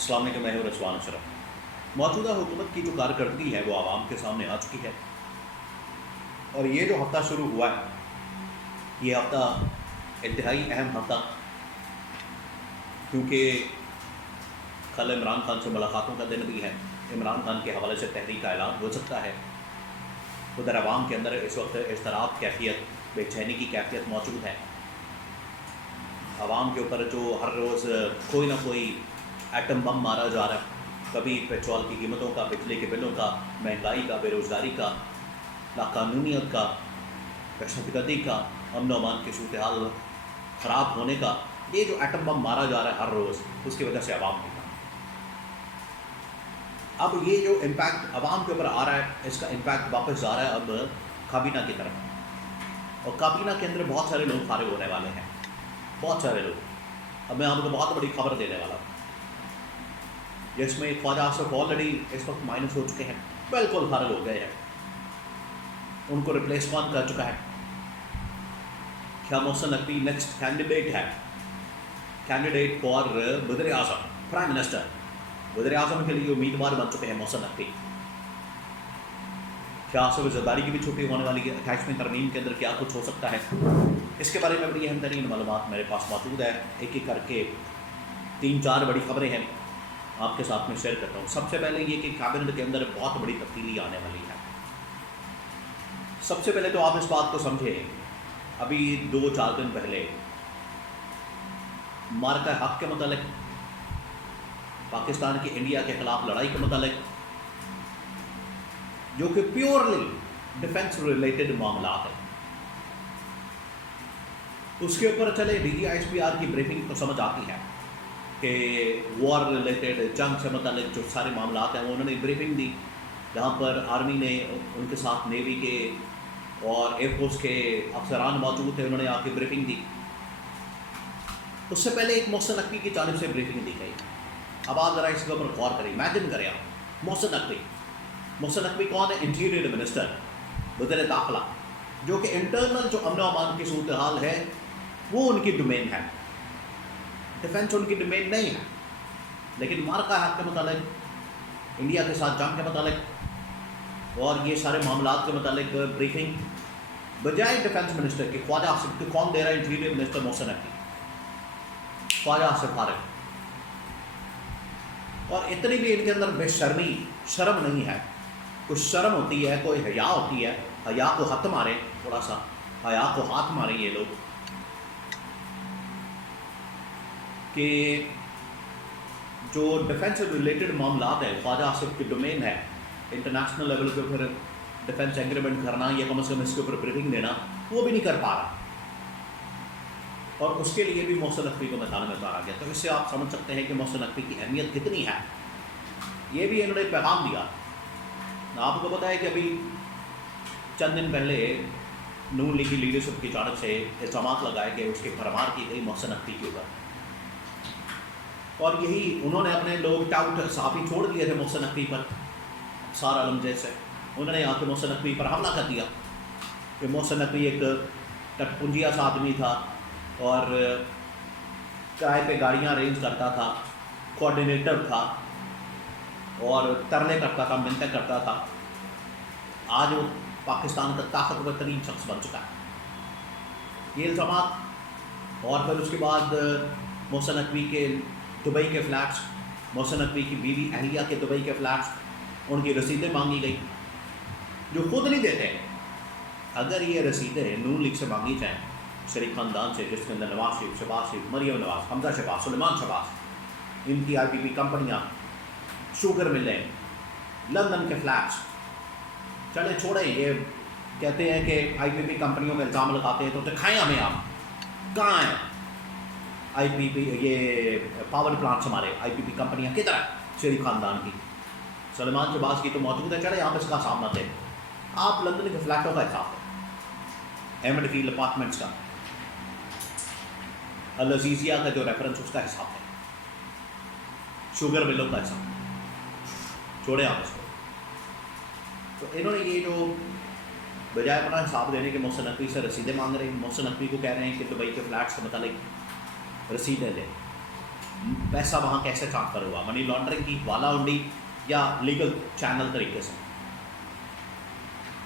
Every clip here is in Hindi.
अस्सलाम वालेकुम, मैं हूं रजवान अशरफ। मौजूदा हुकूमत की जो कारकर्दगी है वो आवाम के सामने आ चुकी है और ये जो हफ्ता शुरू हुआ है, ये हफ्ता इंतहाई अहम हफ्ता, क्योंकि कल इमरान खान से मुलाकातों का दिन भी है। इमरान खान के हवाले से तहरीक का ऐलान हो सकता है। उधर आवाम के अंदर इस वक्त इज़्तिराब कैफियत, बेचैनी की कैफियत मौजूद है। आवाम के ऊपर जो हर रोज़ कोई ना कोई एटम बम मारा जा रहा है, कभी पेट्रोल की कीमतों का, बिजली के बिलों का, महंगाई का, बेरोज़गारी का, नाकानूनियत का, दहशतगर्दी का, अमन अमान की सूरत हाल ख़राब होने का, ये जो एटम बम मारा जा रहा है हर रोज़, उसकी वजह से आवाम होता है। अब ये जो इम्पैक्ट आवाम के ऊपर आ रहा है, इसका इम्पैक्ट वापस जा रहा है अब काबीना की तरफ, और काबीना के अंदर बहुत सारे लोग फारिग होने वाले हैं, बहुत सारे लोग। अब मैं आपको बहुत बड़ी खबर देने वाला हूँ, जिसमें ख्वाजा आसिफ ऑलरेडी इस वक्त माइनस हो चुके हैं, बिल्कुल फारिग हो गए हैं। उनको रिप्लेस कौन कर चुका है? क्या मोहसिन नकवी नेक्स्ट कैंडिडेट है? कैंडिडेट फॉर वज़ीर आज़म, प्राइम मिनिस्टर, वज़ीर आज़म के लिए उम्मीदवार बन चुके हैं मोहसिन नकवी। क्या आसिफ ज़रदारी की भी छुट्टी होने वाली है? 28वीं तरमीम के अंदर क्या कुछ हो सकता है, इसके बारे में बड़ी अहम तरीन मालूमात मेरे पास मौजूद है। एक एक करके 3-4 बड़ी खबरें हैं, आपके साथ में शेयर करता हूँ। सबसे पहले ये कि कैबिनेट के अंदर बहुत बड़ी तब्दीली आने वाली है। सबसे पहले तो आप इस बात को समझें, अभी 2-4 दिन पहले मार्का हक के मतलब, पाकिस्तान की इंडिया के खिलाफ लड़ाई के मतलब, जो कि प्योरली डिफेंस रिलेटेड मामला है, उसके ऊपर चले DGISPR की ब्रीफिंग तो समझ आती है कि वॉर रिलेटेड, जंग से मतलब जो सारे मामला हैं वो उन्होंने ब्रीफिंग दी, जहाँ पर आर्मी ने उनके साथ नेवी के और एयरफोर्स के अफसरान मौजूद थे, उन्होंने आके ब्रीफिंग दी। उससे पहले एक मोहसिन नकवी की जानिब से ब्रीफिंग दी गई। अब आप ज़रा इसके ऊपर गौर करें, इमेजिन करें आप, मोहसिन नकवी कौन है? इंटीरियर मिनिस्टर, वज़ीर दाखिला, जो कि इंटरनल जो अमन अमान की सूरत हाल है वो उनकी डोमेन है, डिफेंस उनकी डोमेन नहीं है। लेकिन मार्का हक के मतलब, इंडिया के साथ जंग के मतलब और ये सारे मामला के मतलब ब्रीफिंग बजाय डिफेंस मिनिस्टर के ख्वाजा आसिफ के कौन दे रहा है? इंटीरियर मिनिस्टर मोहसिन नकवी, ख्वाजा आसिफ फारिग। और इतनी भी इनके अंदर बेशर्मी, शर्म नहीं है। कोई शर्म होती है, कोई हया होती है, हया को हाथ मारे, थोड़ा सा हया को हाथ मारे ये लोग, कि जो डिफेंस रिलेटेड मामला है ख्वाजा आसिफ की डोमेन है, इंटरनेशनल लेवल के ऊपर डिफेंस एग्रीमेंट करना या कम से कम इसके ऊपर ब्रीफिंग देना, वो भी नहीं कर पा रहा, और उसके लिए भी मोहसिन नकवी को मैदान में उतारा गया। तो इससे आप समझ सकते हैं कि मोहसिन नकवी की अहमियत कितनी है। ये भी इन्होंने पैगाम दिया। आपको पता है कि अभी चंद दिन पहले नून लीग की लीडरशिप की जानब से इल्ज़ामात लगाए गए, उसकी भरमार की गई मोहसिन नकवी के ऊपर, और यही उन्होंने अपने लोग टाउट साफ़ी छोड़ दिए थे मोहसिन नकवी पर। सार आलम जैसे उन्होंने आके मोहसिन नकवी पर हमला कर दिया कि मोहसिन नकवी एक टटपुंजिया सा आदमी था और किराए पे गाड़ियाँ अरेंज करता था, कोऑर्डिनेटर था और तरले करता था, मिन्नतें करता था। आज वो पाकिस्तान का ताकतवर तरीन शख्स बन चुका है। ये इल्ज़ामात, और फिर उसके बाद मोहसिन नकवी के दुबई के फ़्लैट्स, मोहसिन नकवी की बीवी अहलिया के दुबई के फ़्लैट्स, उनकी रसीदें मांगी गई जो खुद नहीं देते। अगर ये रसीदें नून लीग से मांगी जाएँ, शरीफ ख़ानदान से, जिसके अंदर नवाज शरीफ, शहबाज शरीफ, मरियम नवाज, हमजा शहबाज, सुलेमान शहबाज, इनकी IPP कंपनियाँ, शुगर मिलें, लंदन के फ्लैट्स, चले छोड़े, ये कहते हैं कि IPP कंपनियों में इल्ज़ाम लगाते हैं, तो दिखाएं हमें आप कहाँ हैं IPP, ये पावर प्लांट्स हमारे IPP कंपनियाँ किधर है? शरीफ ख़ानदान की, सुलेमान शहबाज की तो मौजूद है, चले आप इसका सामना दें। आप लंदन के फ्लैटों का हिसाब है, एमड फील्ड अपार्टमेंट्स का, अल अजीज़िया का जो रेफरेंस उसका हिसाब है, शुगर मिलों का हिसाब, छोड़े आप इसको। तो इन्होंने ये जो बजाय अपना हिसाब देने के मोहसिन नकवी से रसीदें मांग रहे हैं, मोहसिन नकवी को कह रहे हैं कि दुबई के फ्लैट्स के मतलब रसीदें दें। पैसा वहाँ कैसे ट्रांसफ़र हुआ, मनी लॉन्ड्रिंग की, वाला उंडी या लीगल चैनल तरीके से।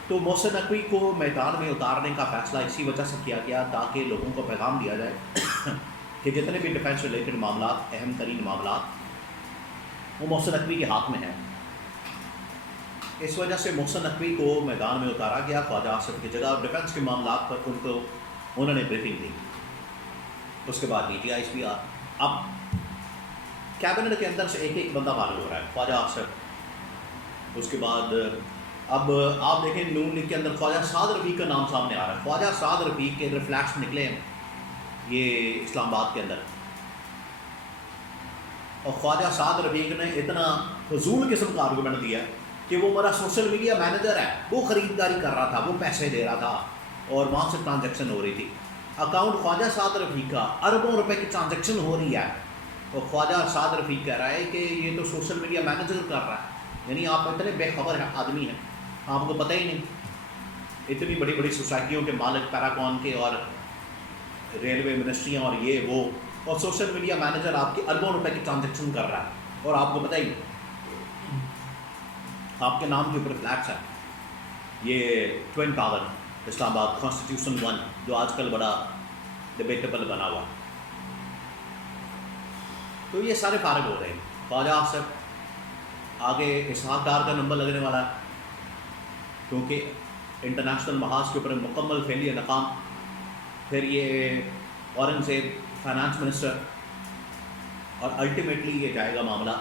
तो मोहसिन नकवी को मैदान में उतारने का फ़ैसला इसी वजह से किया गया ताकि लोगों को पैगाम दिया जाए कि जितने भी डिफेंस रिलेटेड मामला, अहम तरीन मामला, वो मोहसिन नकवी के हाथ में हैं। इस वजह से मोहसिन नकवी को मैदान में उतारा गया ख्वाजा आसिफ की जगह। डिफेंस के मामला पर उन्होंने ब्रीफिंग दी। उसके बाद DTI भी आ। अब कैबिनेट के अंदर से एक एक बंदा फारिग हो रहा है, ख्वाजा आसिफ, उसके बाद अब आप देखें नून लीग के अंदर ख्वाजा साद रफ़ीक का नाम सामने आ रहा है। ख्वाजा साद रफ़ीक के रिफ्लैक्स निकले हैं ये इस्लामाबाद के अंदर, और ख्वाजा साद रफ़ीक ने इतना फजूल किस्म का आर्गूमेंट दिया कि वो मेरा सोशल मीडिया मैनेजर है, वो ख़रीदारी कर रहा था, वो पैसे दे रहा था और वहाँ से ट्रांजैक्शन हो रही थी। अकाउंट ख्वाजा साद रफ़ीक का, अरबों रुपए की ट्रांजैक्शन हो रही है, और ख्वाजा साद रफ़ीक कह रहा है कि ये तो सोशल मीडिया मैनेजर कर रहा है। यानी आप इतने बेखबर है आदमी हैं, आपको पता ही नहीं। इतनी बड़ी बड़ी सोसाइटियों के मालिक, पैराकॉन के और रेलवे मिनिस्ट्रियाँ और ये वो, और सोशल मीडिया मैनेजर आपके अरबों रुपए की ट्रांजैक्शन कर रहा है और आपको पता ही नहीं। आपके नाम के ऊपर फ्लैट्स है। ये ट्विन टावर इस्लामाबाद कॉन्स्टिट्यूशन 1 जो आजकल बड़ा डिबेटेबल बना हुआ, तो ये सारे फारिग हो रहे हैं। ख्वाजा आसिफ, आगे इसहाक डार का नंबर लगने वाला है क्योंकि इंटरनेशनल महाज के ऊपर मुकम्मल फेलियर नाकाम। फिर ये औरंगजेब फाइनेंस मिनिस्टर, और अल्टीमेटली ये जाएगा मामला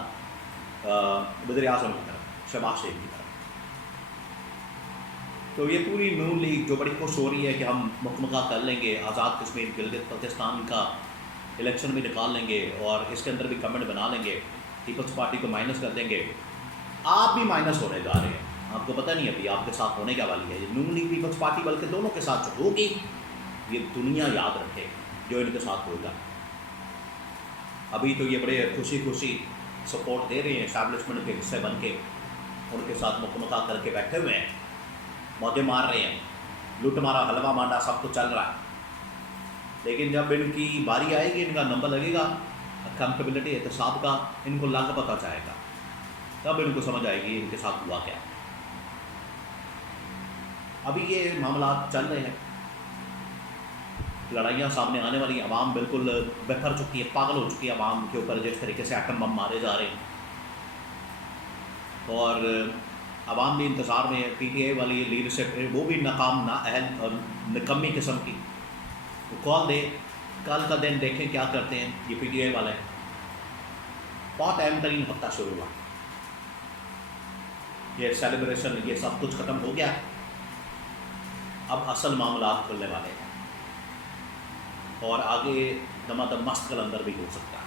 वज़ीर आज़म की तरफ, शहबाज शरीफ की तरफ। तो ये पूरी नून लीग जो बड़ी खुश हो रही है कि हम मुकम्मल कर लेंगे, आज़ाद कश्मीर गिलगित बल्तिस्तान का इलेक्शन भी निकाल लेंगे और इसके अंदर भी कमेंट बना लेंगे, पीपल्स पार्टी को माइनस कर देंगे। आप भी माइनस होने जा रहे हैं, आपको पता नहीं अभी आपके साथ होने क्या वाली है। ये नून लीग पीपल्स पार्टी बल्कि दोनों के साथ जो होगी, ये दुनिया याद रखे जो इनके साथ होगा। अभी तो ये बड़े खुशी खुशी सपोर्ट दे रहे हैं, एस्टैब्लिशमेंट के हिस्से बन के उनके साथ मुकम्मल करके बैठे हुए हैं, मौजे मार रहे हैं, लूट मारा हलवा मांडा सब कुछ चल रहा है। लेकिन जब इनकी बारी आएगी, इनका नंबर लगेगा अकाउंटेबिलिटी एहतसाब का, इनको लाख पता जाएगा, तब इनको समझ आएगी इनके साथ हुआ क्या। अभी ये मामला चल रहे हैं, लड़ाइयाँ सामने आने वाली, आवाम बिल्कुल बिखर चुकी है, पागल हो चुकी है आवाम के ऊपर जिस तरीके से एटम बम मारे जा रहे हैं। और आवाम भी इंतज़ार में है। PTI वाली लीडरशिप वो भी नाकाम, नाअहल और निकम्मी किस्म की, वो कॉल दे, कल का दिन देखें क्या करते हैं ये PTI वाले। बहुत अहम तरीन हफ्ता शुरू हुआ, ये सेलिब्रेशन, ये सब कुछ ख़त्म हो गया, अब असल मामला खुलने वाले हैं और आगे दमादम मस्त कलंदर भी हो सकता है।